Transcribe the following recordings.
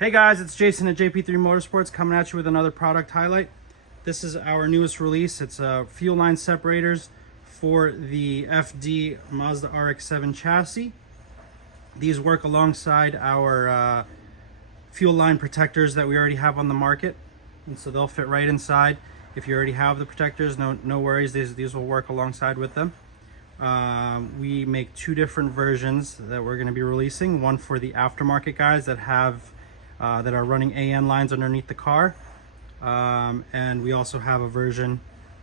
Hey guys, it's Jason at JP3 Motorsports coming at you with another product highlight. This is our newest release. It's fuel line separators for the FD Mazda RX7 chassis. These work alongside our fuel line protectors that we already have on the market, and so they'll fit right inside. If you already have the protectors, no worries, these will work alongside with them. We make two different versions that we're going to be releasing. One for the aftermarket guys that have that are running AN lines underneath the car, and we also have a version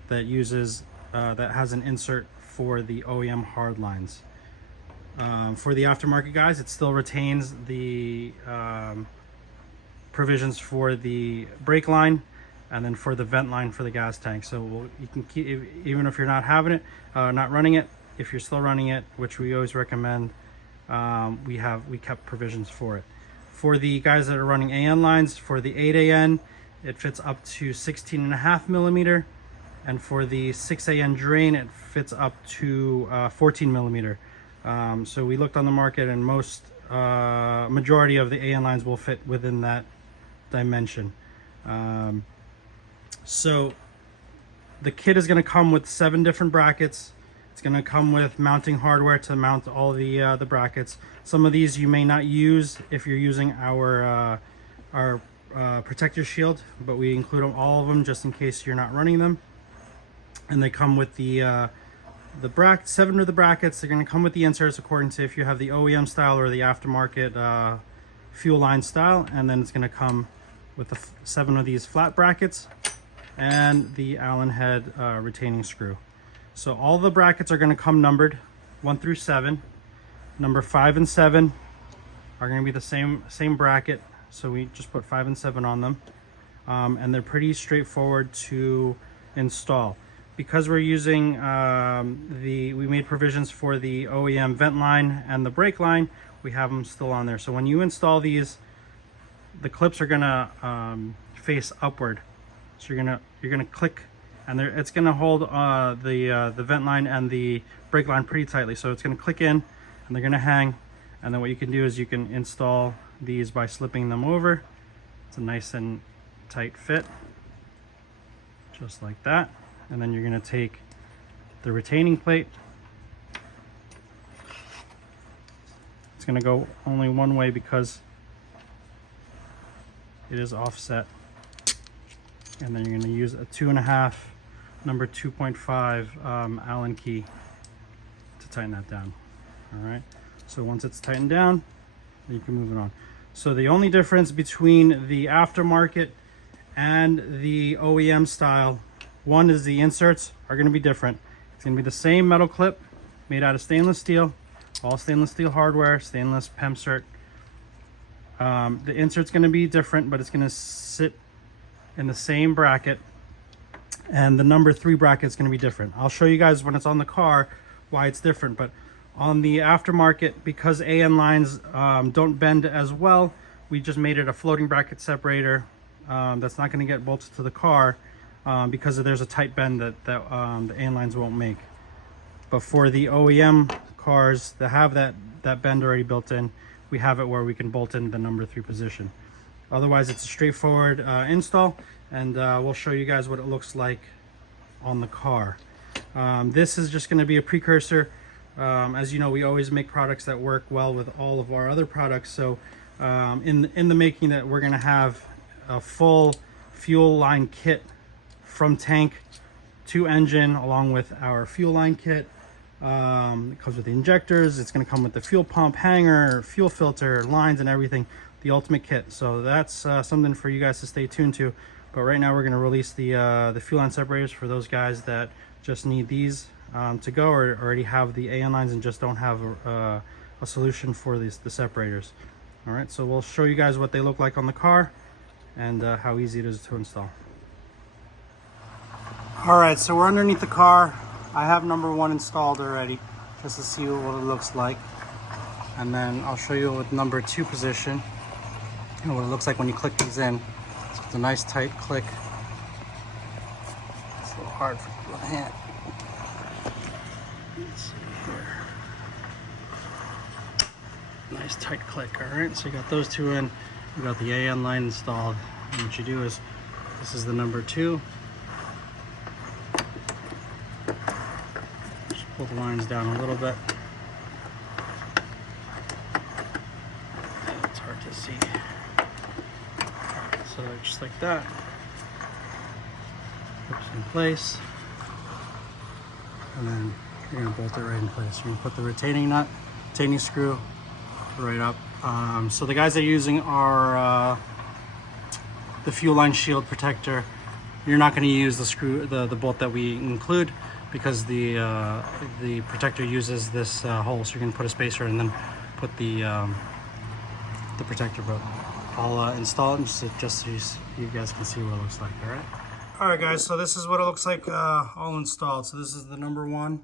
that uses that has an insert for the OEM hard lines. For the aftermarket guys, it still retains the provisions for the brake line and then for the vent line for the gas tank. So you can keep, even if you're not having it, not running it, if you're still running it, which we always recommend, we kept provisions for it. For the guys that are running AN lines, for the 8AN, it fits up to 16.5 millimeter, and for the 6AN drain, it fits up to 14 millimeter. So we looked on the market, and majority of the AN lines will fit within that dimension. So the kit is going to come with 7 different brackets. It's going to come with mounting hardware to mount all the brackets. Some of these you may not use if you're using our protector shield, but we include all of them just in case you're not running them. And they come with the 7 of the brackets. They're going to come with the inserts according to if you have the OEM style or the aftermarket fuel line style, and then it's going to come with the 7 of these flat brackets and the Allen head retaining screw. So all the brackets are going to come numbered 1 through 7. Number 5 and 7 are going to be the same bracket, so we just put 5 and 7 on them, and they're pretty straightforward to install. Because we're using we made provisions for the OEM vent line and the brake line, we have them still on there. So when you install these, the clips are gonna face upward. So you're gonna click, and it's gonna hold the vent line and the brake line pretty tightly. So it's gonna click in, and they're gonna hang. And then what you can do is you can install these by slipping them over. It's a nice and tight fit, just like that. And then you're going to take the retaining plate. It's going to go only one way because it is offset. And then you're going to use a 2.5 number 2.5 Allen key to tighten that down. All right. So once it's tightened down, you can move it on. So the only difference between the aftermarket and the OEM style, one is the inserts are going to be different. It's going to be the same metal clip made out of stainless steel, all stainless steel hardware, stainless PEMCert. The insert's going to be different, but it's going to sit in the same bracket, and the number 3 bracket is going to be different. I'll show you guys when it's on the car why it's different, but on the aftermarket, because AN lines don't bend as well, we just made it a floating bracket separator that's not going to get bolted to the car, because there's a tight bend that the AN lines won't make. But for the OEM cars that have that bend already built in, we have it where we can bolt in the number 3 position. Otherwise, it's a straightforward install, and we'll show you guys what it looks like on the car. This is just going to be a precursor. As you know, we always make products that work well with all of our other products. So in the making, that we're going to have a full fuel line kit from tank to engine, along with our fuel line kit. It comes with the injectors. It's going to come with the fuel pump, hanger, fuel filter, lines, and everything. The ultimate kit. So that's something for you guys to stay tuned to. But right now we're going to release the fuel line separators for those guys that just need these to go, or already have the AN lines and just don't have a solution for the separators. All right, so we'll show you guys what they look like on the car and how easy it is to install. All right, so we're underneath the car. I have number 1 installed already, just to see what it looks like. And then I'll show you with number 2 position and what it looks like when you click these in. So it's a nice tight click. It's a little hard for the hand. Let's see here. Nice tight click. All right, so you got those 2 in. We got the AN line installed. And what you do is, this is the number 2. Just pull the lines down a little bit. It's hard to see. So just like that. Puts in place. And then you're gonna bolt it right in place. You're gonna put the retaining screw right up. So the guys that are using our the fuel line shield protector, you're not going to use the screw, the bolt that we include, because the protector uses this hole. So you're going to put a spacer and then put the protector bolt. I'll install it just so you guys can see what it looks like. All right, guys. So this is what it looks like all installed. So this is the number 1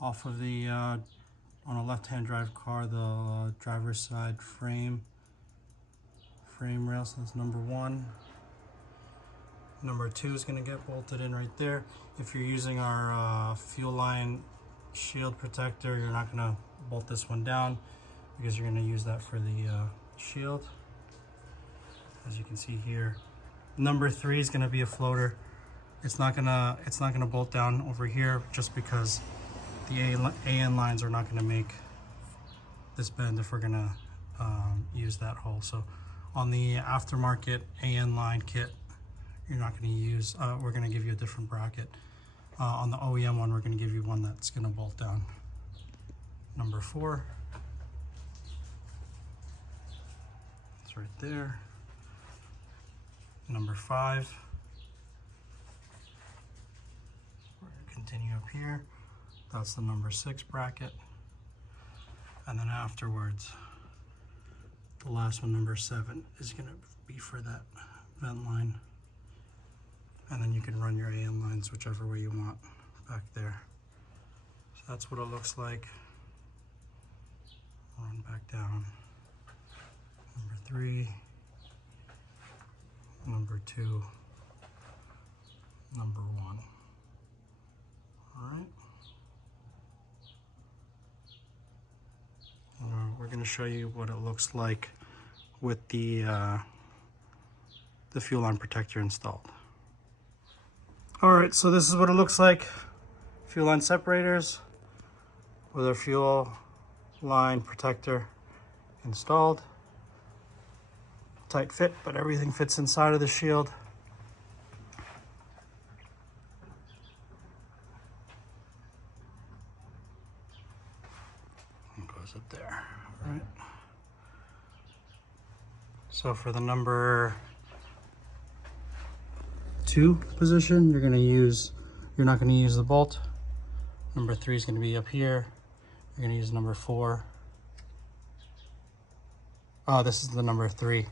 off of the on a left-hand drive car, the driver's side frame rail. So that's number 1. Number 2 is going to get bolted in right there. If you're using our fuel line shield protector, you're not going to bolt this one down because you're going to use that for the shield. As you can see here, number 3 is going to be a floater. It's not gonna bolt down over here just because the AN lines are not going to make this bend if we're going to use that hole. So on the aftermarket AN line kit, you're not going to use, we're going to give you a different bracket. On the OEM one, we're going to give you one that's going to bolt down. Number 4. It's right there. Number 5. We're going to continue up here. That's the number 6 bracket. And then afterwards, the last one, number 7, is going to be for that vent line. And then you can run your AN lines whichever way you want back there. So that's what it looks like. Run back down. Number 3, number 2, number 1. All right. We're going to show you what it looks like with the fuel line protector installed. All right, so this is what it looks like. Fuel line separators with our fuel line protector installed. Tight fit, but everything fits inside of the shield. It goes up there, all right? So for the number 2 position, you're not gonna use the bolt. Number 3 is gonna be up here. You're gonna use number 4. Oh, this is the number 3.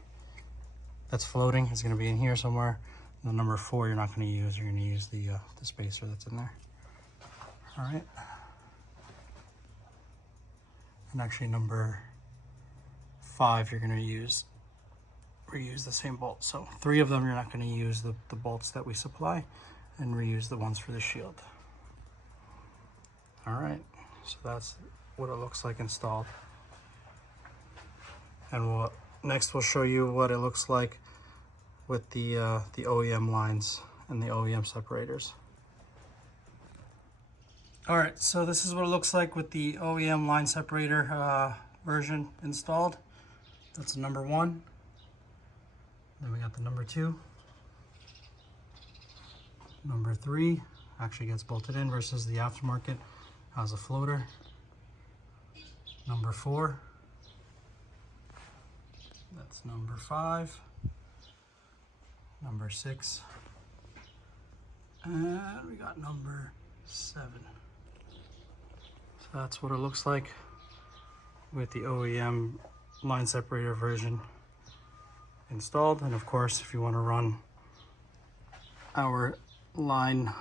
That's floating. It's gonna be in here somewhere. The number 4 you're not gonna use. You're gonna use the spacer that's in there. All right. And actually number 5 you're gonna reuse the same bolt. So 3 of them you're not going to use the bolts that we supply, and reuse the ones for the shield. All right, so that's what it looks like installed. And next we'll show you what it looks like with the OEM lines and the OEM separators. All right, so this is what it looks like with the OEM line separator version installed. That's number 1. Then we got the number 2. Number 3 actually gets bolted in versus the aftermarket has a floater. Number 4. That's number 5. Number 6. And we got number 7. So that's what it looks like with the OEM line separator version installed. And of course, if you want to run our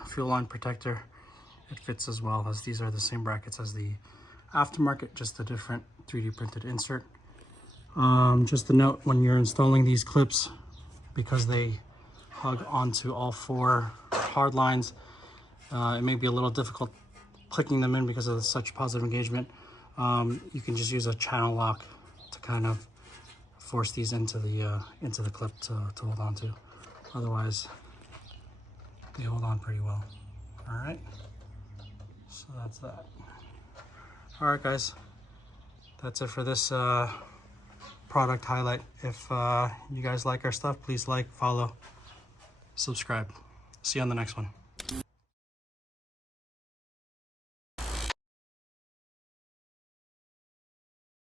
fuel line protector, it fits as well, as these are the same brackets as the aftermarket, just a different 3D printed insert. Just a note, when you're installing these clips, because they hug onto all 4 hard lines, it may be a little difficult clicking them in because of such positive engagement. You can just use a channel lock to kind of force these into the clip to hold on to. Otherwise, they hold on pretty well. All right, so that's that. All right, guys, that's it for this product highlight. If you guys like our stuff, please like, follow, subscribe. See you on the next one.